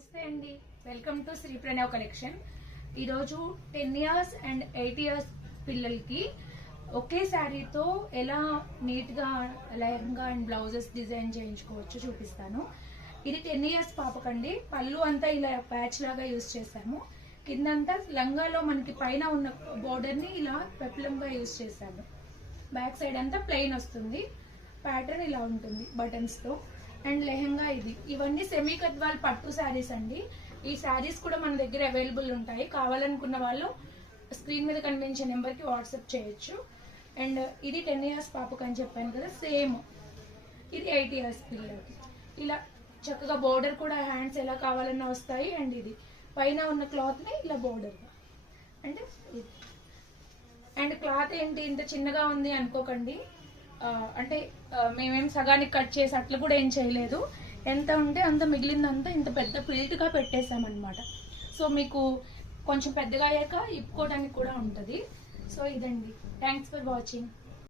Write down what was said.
నమస్తే అండి, welcome to Shri Pranav collection. ఈరోజు 10 years అండ్ 8 years పిల్లలకి ఒకే శారీతో ఎలా నీట్గా లెహంగా అండ్ బ్లౌజెస్ డిజైన్ చేయించుకోవచ్చు చూపిస్తాను. ఇది 10 years పాపకండి. పళ్ళు అంతా ఇలా ప్యాచ్ లాగా యూజ్ చేసాము. కిందంతా లంగాలో మనకి పైన ఉన్న బోర్డర్ని ఇలా పెప్లంగా యూజ్ చేశాను. బ్యాక్ సైడ్ అంతా ప్లెయిన్ వస్తుంది. ప్యాటర్న్ ఇలా ఉంటుంది బటన్స్తో. అండ్ లెహంగా ఇది. ఇవన్నీ సెమీ గద్వాల్ పట్టు శారీస్ అండి. ఈ శారీస్ కూడా మన దగ్గర అవైలబుల్ ఉంటాయి. కావాలనుకున్న వాళ్ళు స్క్రీన్ మీద కనిపించే నెంబర్కి వాట్సాప్ చేయొచ్చు. అండ్ ఇది 10 years పాపకు అని చెప్పాను కదా, సేమ్ ఇది 8 years పిల్లలకి. ఇలా చక్కగా బోర్డర్ కూడా హ్యాండ్స్ ఎలా కావాలన్నా వస్తాయి. అండ్ ఇది పైన ఉన్న క్లాత్ని ఇలా బోర్డర్ అంటే ఇది. అండ్ క్లాత్ ఏంటి ఇంత చిన్నగా ఉంది అనుకోకండి. అంటే మేమేం సగానికి కట్ చేసి అట్లా కూడా ఏం చేయలేదు. ఎంత ఉంటే అంత మిగిలిందంతా ఇంత పెద్ద ప్లీట్గా పెట్టేసామన్నమాట. సో మీకు కొంచెం పెద్దగా అయ్యాక ఇప్పుకోవడానికి కూడా ఉంటుంది. సో ఇదండి. Thanks for watching.